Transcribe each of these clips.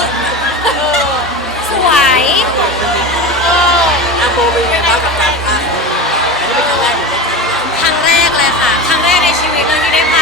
ึกเออสวยเอออาโบเป็นไงบ้างกับการพากย์อันนี้เป็นครั้งแรกหรือไม่ครั้งแรกครั้งแรกเลยค่ะ ครั้งแรกในชีวิตเลยที่ได้พา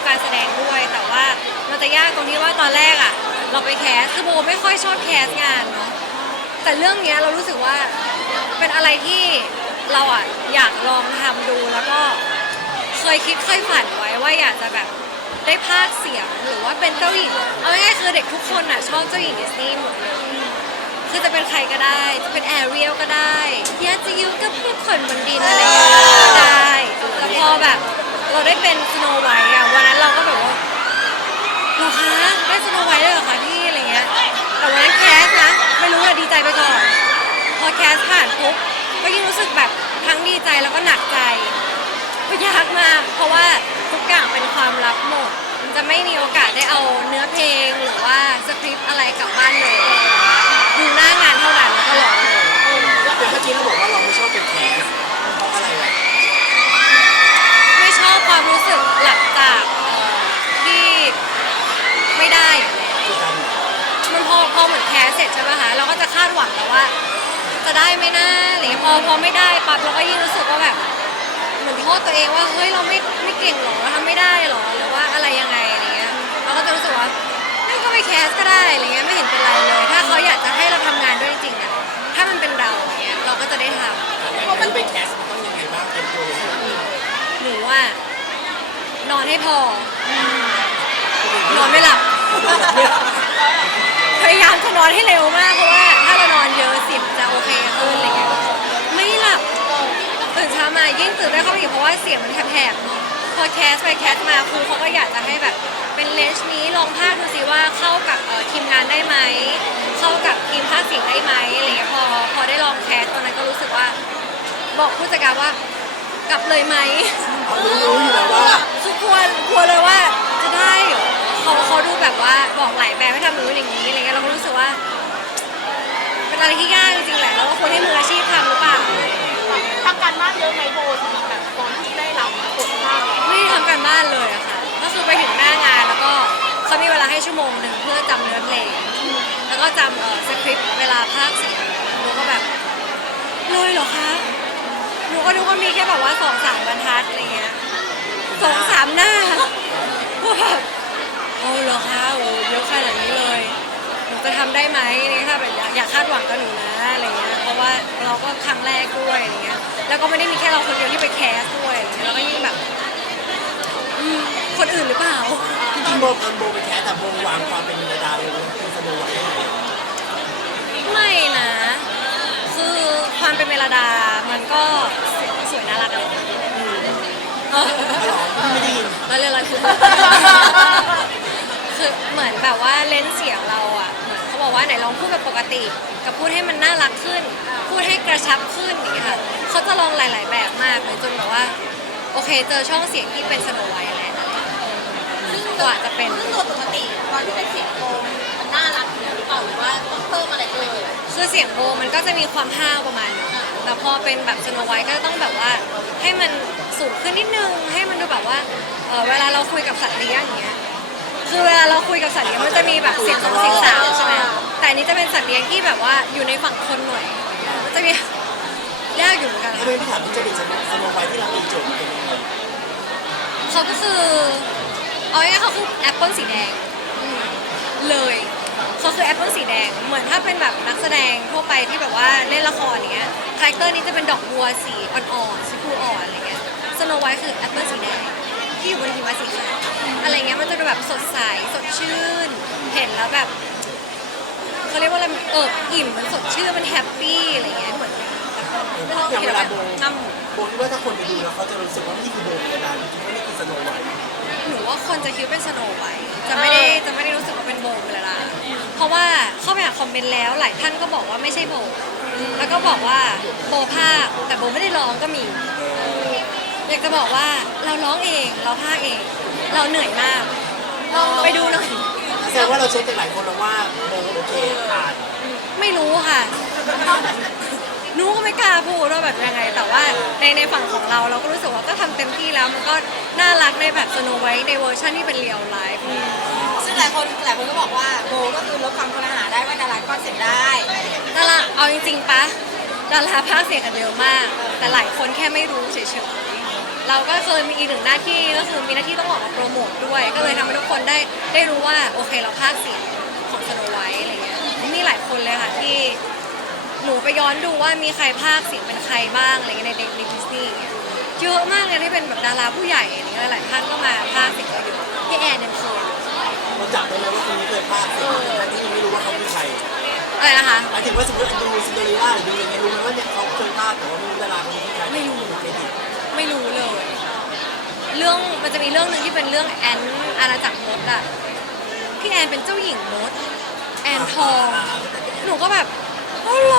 กิลการแสดงด้วย แต่ว่ามันจะยากตรงที่ว่าตอนแรกอะเราไปแคสคือโบไม่ค่อยชอบแคสงานเนาะแต่เรื่องเนี้ยเรารู้สึกว่าเป็นอะไรที่เราอะอยากลองทำดูแล้วก็เคยคิดเคยฝันไว้ว่าอยากจะแบบได้พากย์เสียงหรือว่าเป็นเจ้าหญิงเอาง่ายๆคือเด็กทุกคนอะชอบเจ้าหญิงดิสนีย์หมดเลยคือจะเป็นใครก็ได้ จะเป็นแอเรียลก็ได้อยากจะอยู่กับผู้คนบนดินอะไรอย่างเงี้ยก็ได้แล้วพอแบบ เราได้เป็นสโนไวท์อะวันนั้นเราก็แบบว่าหรอคะได้สโนไวท์เลยเหรอคะพี่อะไรเงี้ยแต่วันนั้นแคสนะ ไม่รู้อะดีใจไปก่อน พอแคสผ่านปุ๊บก็ยิ่งรู้สึกแบบทั้งดีใจแล้วก็หนักใจก็ยากมาก เพราะว่าทุกอย่างเป็นความลับหมดมันจะไม่มีโอกาสได้เอาเนื้อเพลงหรือว่าสคริปต์อะไรกลับบ้านเลยดูหน้างานเท่านั้นแล้วก็ร้องเลยแต่เมื่อกี้เราบอกว่าเราไม่ชอบเป็นแคสเพราะอะไรอะ ไม่ชอบความรู้ สึกหลังจากเอ่อที่ไม่ได้อะคือการมันพอพอเหมือนแคสเสร็จใช่ป่ะคะเราก็จะคาดหวังแล้วว่า จะได้ไหมนะอะไรอย่างเงี้ยพอพอไม่ได้ปั๊บเราก็ยิ่งรู้สึกว่าแบบเหมือนโทษตัวเองว่าเฮ้ยเราไม่ไม่เก่งหรอเราทำไม่ได้หรอหรือว่าอะไรยังไงอะไรเงี้ยเราก็จะรู้สึกว่านั่นก็ไม่แคสก็ได้อะไรเงี้ยไม่เห็นเป็นไรเลย ถ้าเขาอยากจะให้เราทำงานด้วยจริงๆอะถ้ามันเป็นเราอย่างเงี้ยเราก็จะได้ทำอันนี้เป็นแคสมันต้องยังไงบ้างเป็นตัวยังไงหนูว่า นอนให้พอ นอนไม่หลับ พยายามจะนอนให้เร็วมากเพราะว่า ถ้าเรานอนเยอะเสิบจะโอเคขึ้นอะไรเงี้ย ไม่หลับตื่นเช้ามายิ่งตื่นได้นเข้าไปอีกเพราะว่าเสียงมันแผบๆเนาะพอแคสไปแคสมาครูเขาก็อยากจะให้แบบ เป็นเลนส์นี้ลองภาคดูสิว่าเข้ากับเอ่อทีมงานได้ไหม เข้ากับทีมภาคเสียงได้ไหมอะไรเงี้ยพอพอได้ลองแคสตอนนั้นก็รู้สึกว่า บอกผู้จัดการว่า กลับเลยไหมรู้รู้อยู่แล้วว่าคือกลัวกลัวเลยว่าจะได้เหรอเขาเขาดูแบบว่าบอกหลายแบบให้ทำนู้นอย่างนี้อะไรเงี้ยเราก็รู้สึกว่าเป็นอะไรที่ยากจริงๆแหละแล้วก็ควรให้มืออาชีพทำหรือเปล่า ทำการบ้านเยอะไหมโบสำหรับแบบตอนที่ได้รับบทภาพไม่ได้ทำการบ้านเลยอะค่ะ ก็คือไปถึงหน้างานแล้วก็เขามีเวลาให้ชั่วโมงหนึ่งเพื่อจำเนื้อเพลง แล้วก็จำเอ่อสคริปต์เวลาภาคเสียงหนูก็แบบเลยเหรอคะ หนูก็นึกว่ามีแค่แบบว่าสองสามบรรทัดอะไรเงี้ยสองสามหน้าก็แบบโอ้เหรอคะโอ้เยอะขนาดนี้เลยหนูจะทำได้ไหมนี่ถ้าแบบอยากอยากคาดหวังกับหนูนะอะไรเงี้ยเพราะว่าเราก็ครั้งแรกด้วยอะไรเงี้ยแล้วก็ไม่ได้มีแค่เราคนเดียวที่ไปแคสด้วยอะไรเงี้ยแล้วก็ยิ่งแบบอืมคนอื่นหรือเปล่า จริงๆโบตอนโบเป็นแคสแต่โบวางความเป็นเมดาเลยเป็นสโนไวท์ยังไงไม่นะคือ ความเป็นเมลดา มันก็สวยน่ารักอะเอออ๋อไม่ได้ยินแล้วเรื่องอะไรคือ คือเหมือนแบบว่าเลนส์เสียงเราอะเหมือนเขาบอกว่าไหนลองพูดแบบปกติ กับพูดให้มันน่ารักขึ้น พูดให้กระชับขึ้นอย่างเงี้ยค่ะเขาจะลองหลาย ๆ แบบมากเลยจนแบบว่า โอเคเจอช่องเสียงที่เป็นสโนไวท์แล้วกว่าจะเป็น ซึ่งโดยปกติตอนที่เป็นเสียงโกอยู่แล้ว หรือเปล่าหรือว่าต้องเพิ่มอะไรเอ่ยคือเสียงโบมันก็จะมีความห้าวประมาณนึงแต่พอเป็นแบบสโนไวท์ก็ต้องแบบว่าให้มันสูงขึ้นนิดนึง ให้มันดูแบบว่าเออเวลาเราคุยกับสัตว์เลี้ยงอย่างเงี้ย คือเวลาเราคุยกับสัตว์เลี้ยงมันจะมีแบบเสียงสองเสียงสามใช่ไหมแต่อันนี้จะเป็นสัตว์เลี้ยงที่แบบว่าอยู่ในฝั่งคนหน่อย มันจะมียากอยู่เหมือนกัน ถ้าไม่ถามที่จะเป็นสโนไวท์ที่เราตีโจทย์เป็นยังไงเขาก็คือ เอาง่ายๆเขาคือแอปเปิลสีแดงอืมเลย เขาคือแอปเปิลสีแดง เหมือนถ้าเป็นแบบนักแสดงทั่วไปที่แบบว่าเล่นละครอย่างเงี้ยคาแรคเตอร์นี้จะเป็นดอกบัวสีอ่อนๆสีฟูอ่อนอะไรเงี้ยสโนไวท์คือแอปเปิลสีแดงที่อยู่บนหิมะสีขาวอะไรเงี้ยมันจะดูแบบสดใสสดชื่น เห็นแล้วแบบเขาเรียกว่าอะไรเอิบอิ่มมันสดชื่นมันแฮปปี้อะไรเงี้ยเหมือนอย่างเวลาโบน้โบคิดว่าถ้าคนไปดูแล้วเขาจะรู้สึกว่านี่คือโบเวลาจริงๆว่านี่คือสโนไวท์ำ หนูว่าคนจะคิดว่าเป็นสโนไวท์จะไม่ได้จะไม่ได้รู้สึกว่าเป็นโบเวลาเพราะว่าเข้าไปอ่านคอมเมนต์แล้วหลายท่านก็บอกว่าไม่ใช่โบแล้วก็บอกว่าโบภาคแต่โบไม่ได้ร้องก็มีอยากจะบอกว่าเราร้องเองเราภาคเอง เราเหนื่อยมากไปดูหน่อยแสดงว่าเราเช็คจากหลายคนแล้วว่าโบโอเคผ่านไม่รู้ค่ะห นูก็ไม่กล้าพูดว่าแบบยังไง แต่ว่าในในฝั่งของเราเราก็รู้สึกว่าก็ทำเต็มที่แล้วมันก็น่ารักในแบบสโนไวท์ในเวอร์ชันที่เป็นเรียลไลฟ์ซึ่งหลายคนหลายคนก็บอกว่าโบก็คือลดความคอรหาได้ว่าดาราก็เสียงได้ดาราเอาจริงๆปะดาราภาคเสียงกันเยอะมาก แต่หลายคนแค่ไม่รู้เฉยๆเราก็เคยมีอีกหนึ่งหน้าที่ก็คือมีหน้าที่ต้องออกมาโปรโมทด้วย ก็เลยทำให้ทุกคนได้ได้รู้ว่าโอเคเราภาคเสียงของสโนไวท์อะไรเงี้ยมีหลายคนเลยค่ะที่ หนูไปย้อนดูว่ามีใครภาคเสียงเป็นใครบ้างอะไรเงี้ยในเด็กในดิสนีย์เยอะมากเลยที่เป็นแบบดาราผู้ใหญ่อะไรเงี้ยหลายท่านก็มาภาคเสียงเราอยู่พี่แอนยังเคยเราจับได้เลยว่าคนนี้เคยพลาดเสียงทั้งที่ยังไม่รู้ว่าเขาคือใครอะไรนะคะหมายถึงว่าสมมติดูซินเดอเรลล่าหรือดูอะไรเงี้ยรู้ไหมว่าเนี่ยเขาเคยพลาดแต่ว่าไม่รู้ดาราคนนี้คือใครไม่รู้เครดิตไม่รู้เลย เรื่องมันจะมีเรื่องหนึ่งที่เป็นเรื่องแอนอาณาจักรมดอะพี่แอนเป็นเจ้าหญิงมดแอนทอง หนูก็แบบ โอ้โห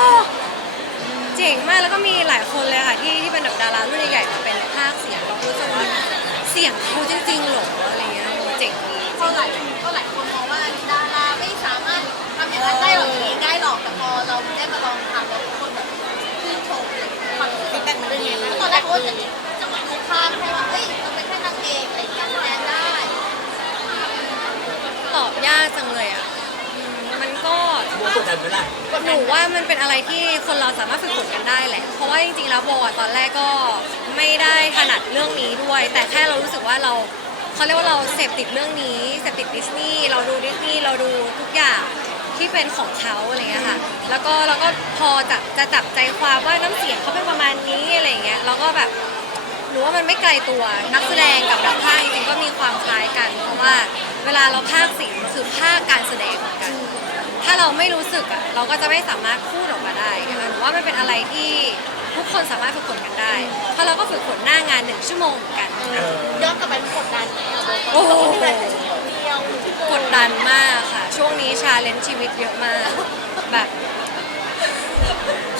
เจ๋งมากแล้วก็มีหลายคนเลยค่ะที่ที่เป็นแบบดารารุ่นใหญ่ๆมาเป็นภาคเสียงเรารู้สึกว่าเสียงเขาจริงๆหรออะไรเงี้ยเจ๋งดีก็หลายก็หลายคนมองว่าดาราไม่สามารถทำอย่างนั้นได้หรอกนี้ได้หรอกแต่พอเราได้มาลองทำแล้วทุกคนแบบชื่นชมเลยความฟีดแบ็กมันดีตอนแรกเขาจะจังหวะดูภาพให้ว่าเฮ้ยเราเป็นแค่นางเอกอะไรอย่างเงี้ยแสดงได้ตอบยากจังเลยอะ กันไหมล่ะหนูว่ามันเป็นอะไรที่คนเราสามารถฝึกฝนกันได้แหละ เพราะว่าจริงๆแล้วโบอะตอนแรกก็ไม่ได้ถนัดเรื่องนี้ด้วย แต่แค่เรารู้สึกว่าเราเขาเรียกว่าเราเสพติดเรื่องนี้เสพติดดิสนีย์เราดูดิสนีย์เราดูทุกอย่างที่เป็นของเขาอะไรเงี้ยค่ะ แล้วก็เราก็พอจะจะจับใจความว่าน้ำเสียงเขาเป็นประมาณนี้อะไรเงี้ยเราก็แบบหนูว่ามันไม่ไกลตัวนักแสดงกับนักพากย์จริงๆก็มีความคล้ายกัน เพราะว่าเวลาเราพากย์เสียงคือพากย์การแสดงเหมือนกัน ถ้าเราไม่รู้สึกอะเราก็จะไม่สามารถพูดออกมาได้นะคะหนูว่ามันเป็นอะไรที่ทุกคนสามารถฝึกฝนกันได้เพราะเราก็ฝึกฝนหน้างานหนึ่งชั่วโมงเหมือนกัน ย้อนกลับไปมันกดดันไหมอะโบโอ้โหแต่ชั่วโมงเดียวกดดันมากค่ะ ช่วงนี้ชาเลนจ์ชีวิตเยอะมากแบบ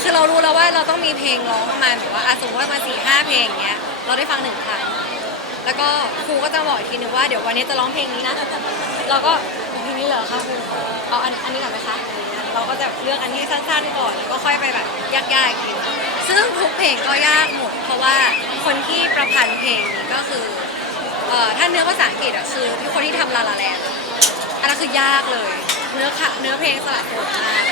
คือเรารู้แล้วว่าเราต้องมีเพลงร้องประมาณแบบว่าอะสมมติว่ามาสี่ห้าเพลงเงี้ยเราได้ฟังหนึ่งครั้งแล้วก็ครูก็จะบอกอีกทีนึงว่าเดี๋ยววันนี้จะร้องเพลงนี้นะ เราก็เพลงนี้เหรอคะครู เอาอันอันนี้ก่อนไหมคะอะไรเงี้ยเราก็จะเลือกอันที่สั้นๆก่อนแล้วก็ค่อยไปแบบยากๆอีกทีซึ่งทุกเพลงก็ยากหมด เพราะว่าคนที่ประพันธ์เพลงนี้ก็คือเอ่อถ้าเนื้อภาษาอังกฤษอะคือที่คนที่ทำลาลาแลนด์อันนั้นคือยากเลย เนื้อค่ะเนื้อเพลงสลับโหดมาก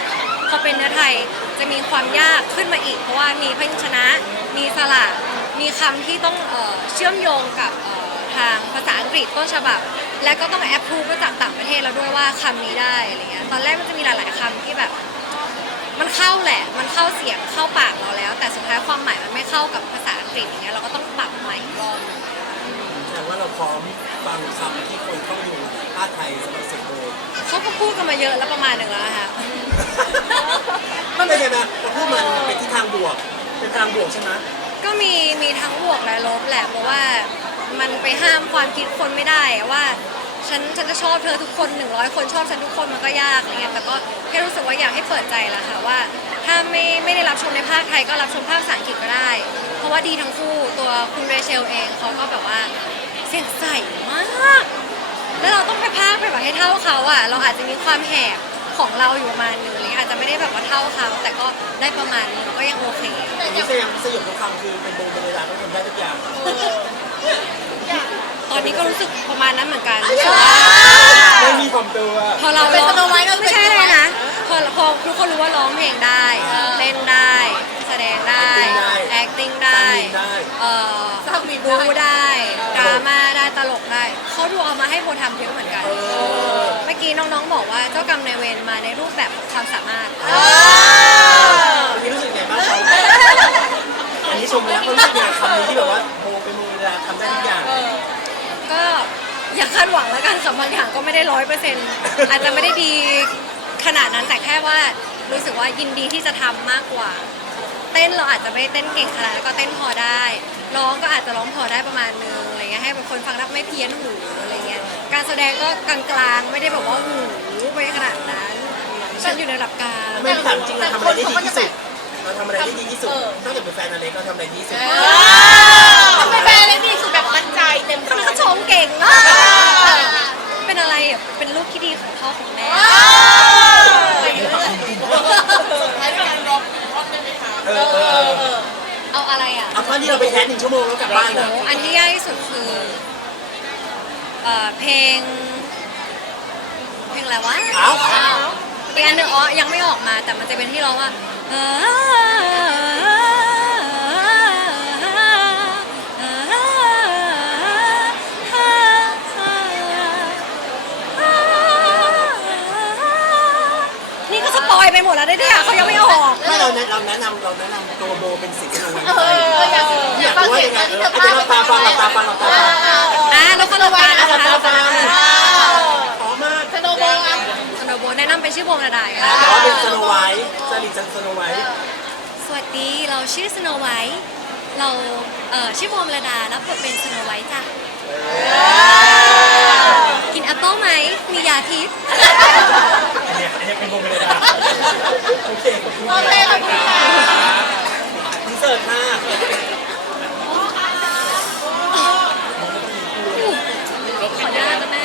พอเป็นเนื้อไทยจะมีความยากขึ้นมาอีก เพราะว่ามีพยัญชนะ มีสระมีคำที่ต้องเอ่อเชื่อมโยงกับเอ่อทางภาษาอังกฤษต้นฉบับ และก็ต้องแอปพูมาจากต่างประเทศแล้วด้วยว่าคำนี้ได้อะไรเงี้ยตอนแรกมันจะมีหลายๆคำที่แบบ มันเข้าแหละ มันเข้าเสียงเข้าปากเราแล้ว แต่สุดท้ายความหมายมันไม่เข้ากับภาษาอังกฤษอย่างเงี้ยเราก็ต้องปรับใหม่อีกรอบหนึ่งแต่ว่าเราพร้อมฟังคำที่คนเข้าดูภาคไทยสำหรับเสียงโบเขาก็พูดกันมาเยอะแล้วประมาณหนึ่งแล้วนะคะ มันเป็นยังไงเราพูดมันเป็นที่ทางบวก เป็นทางบวกใช่ไหมก็มีมีทั้งบวกและลบแหละเพราะว่า มันไปห้ามความคิดคนไม่ได้อะว่าฉันฉันจะชอบเธอทุกคน 100 คนชอบฉันทุกคนมันก็ยากอะไรเงี้ยแต่ก็แค่รู้สึกว่าอยากให้เปิดใจละค่ะว่า ถ้าไม่ไม่ได้รับชมในภาคไทยก็รับชมภาคภาษาอังกฤษก็ได้ เพราะว่าดีทั้งคู่ตัวคุณเรเชลเองเขาก็แบบว่าเสียงใสมาก แล้วเราต้องไปภาคไปแบบให้เท่าเขาอะเราอาจจะมีความแหบของเราอยู่ประมาณนึงอะไรเงี้ยอาจจะไม่ได้แบบว่าเท่าเขาแต่ก็ได้ประมาณนึงก็ยังโอเคอันนี้แสดงสยบทุกคำคือเป็นโบเป็นเวลาต้องทำได้ทุกอย่าง ตอนนี้ก็รู้สึกประมาณนั้นเหมือนกันไม่มีความตัวพอเราเป็นร้องสโนไวท์ก็ไม่ใช่เลยนะพอพอทุกคนรู้ว่าร้องเพลงได้เล่นได้ แสดงได้ acting ได้ได้เอ่อสร้างมีมบูได้ได้ดราม่าได้ตลกได้เขาดูเอามาให้โบทำเยอะเหมือนกันเมื่อกี้น้องๆบอกว่าเจ้ากรรมนายเวรมาในรูปแบบของความสามารถวันนี้รู้สึกไงบ้างเขาอันนี้ชมไปแล้วเขารู้สึกไงคำนี้ที่แบบว่าโบเป็นโบเวลาทำได้ทุกอย่าง ก็อย่าคาดหวังแล้ว กันกับบางอย่างก็ไม่ได้ร้อยเปอร์เซ็นต์อาจจะไม่ได้ดีขนาดนั้นแต่แค่ว่ารู้สึกว่ายินดีที่จะทำมากกว่า เต้นเราอาจจะไม่เต้นเก่งขนาดนั้นก็เต้นพอได้ร้องก็อาจจะร้องพอได้ประมาณนึงอะไรเงี้ยให้แบบคนฟังรับไม่เพี้ยนหูอะไรเงี้ยการแสดงก็กลางๆไม่ได้แบบว่าหูไปขนาดนั้นฉันอยู่ในระดับกลางไม่ถามจริงเราทำอะไรได้ดีที่สุดเราทำอะไรได้ดีที่สุดนอกจากเป็นแฟนอเล็กเราทำอะไรดีที่สุด ทำไมแฟนเล็กดีสุดแบบมั่นใจเต็ม ทำไมเขาชมเก่งมาก เป็นอะไรอะ เป็นลูกที่ดีของพ่อของแม่ เออเออเออ เอา อะไรอะเอาท่อนที่เราไปแคสหนึ่งชั่วโมงแล้วกลับบ้านอะอันที่ยากที่สุดคือเอ่อเพลง เพลงอะไรวะ เอาอีกอันหนึ่งอ๋อ ยังไม่ออกมาแต่มันจะเป็นที่ร้องว่าเอ่อ มดแล้วเนี่ยเขายังไม่ออก ถ้าเราแนะเราแนะนำเราแนะนำตัวโบเป็นสิ่งที่เราไว้เอออยากออยากายกฟังรู้ว่าเสียยังงไงตอนเอที่อเธออาจจะพาเราตาฟังเราตาฟังเราตาฟังอะแล้วคนละวานนะคะเราตาฟังอ้าวอ๋อมากสโนว์บอลอะสโนว์โบทแนะนำเป็นชื่อวงระดายค่ะแต่ว่าเป็นสโนไวท์สลิดสโนไวท์สวัสดีเราชื่อสโนไวท์เราเอ่อชื่อโบมระดารับบทเป็นสโนไวท์จ้ะ กินแอปเปิ้ลไหม มียาพิษ อันเนี้ยอันเนี้ยเป็นโบเมลดาโอเคขอบคุณโอเคขอบคุณค่ะ อินเสิร์ตค่ะ ขออนุญาตนะแม่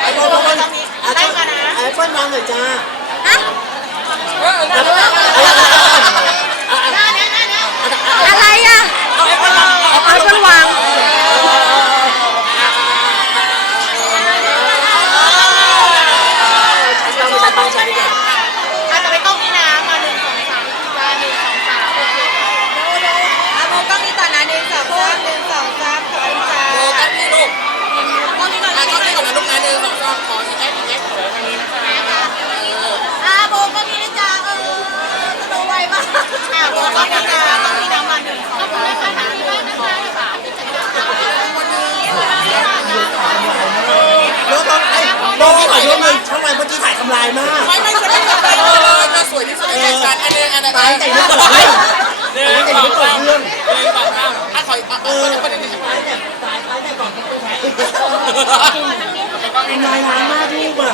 ไอ้โบโบโบไอ้เปิ้ ลไอ้เปิ้ลวางหน่อยจ้าฮะอะไรอะ เอาแอปเปิ้ลวางเอาแอปเปิ้ลวาง เราไม่ตั้งใจดีกว่า อาจจะไปกล้องนี้นะมาหนึ่งสองสามมาหนึ่งสองสามโอเคอะโบกล้องนี้ต่อนะหนึ่งสองสามหนึ่งสองสามขอบคุณจ้าโบกล้องนี้ลูกกล้องนี้ก่อนกล้องนี้ก่อนนะลูกนะหนึ่งสองสามขอที่แอ๊กแอ๊กเดี๋ยวทางนี้นะคะอะโบกล้องนี้นะจ๊ะเออสโนไวมาก อะโบกล้องนี้นะกล้องนี้นะมาหนึ่งสองสามขอบคุณนนี้ด้วยนะคะสามโบต้องไอ้โบขอโยกหนึ่งช่องวันเมื่อกี้ถ่ายทำลายมากไม่ไม่จะไม่จะไปเลยมาสวยที่สุดในรายการอันนึงอันนึงตายแต่งไม่เปิดเรื่องตายแต่งไม่เปิสาดเรื่องอะขอเออประเด็นนี้ตายแต่ตายตายแต่ก่อนต้องไปถ่ายทำลายร้ายมากลูกอะ